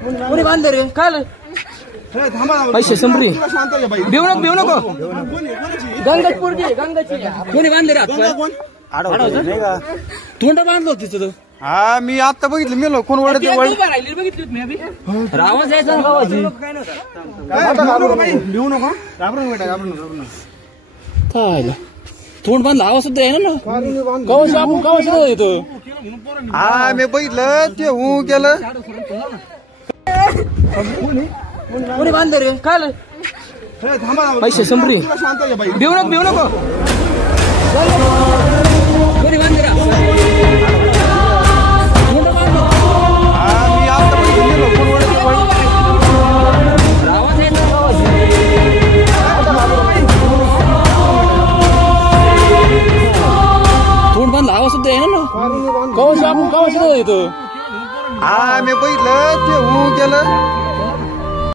कोणी बांधले रे काल पैसे संपरी भिऊ नको गंगाची कोणी बांधले रे तोंड बांधलं तिचं तर हा मी आता बघितलं मेलो कोण वडत बघितली आवाज यायचा गावाची भिऊ नको घाबरून तोंड बांधलं आवाज सुद्धा आहे ना गावाशी आपण गावाशी येतो हा मी बघितलं ते हू केलं कोणी बांधले रे काल पैसे संपरी भिऊ नको कोणी बांधले रे तोंड बांधलं आवाज सुद्धा आहे ना गावाशी आपण गावाशी येतो हा मी बघितलं ते हू केलं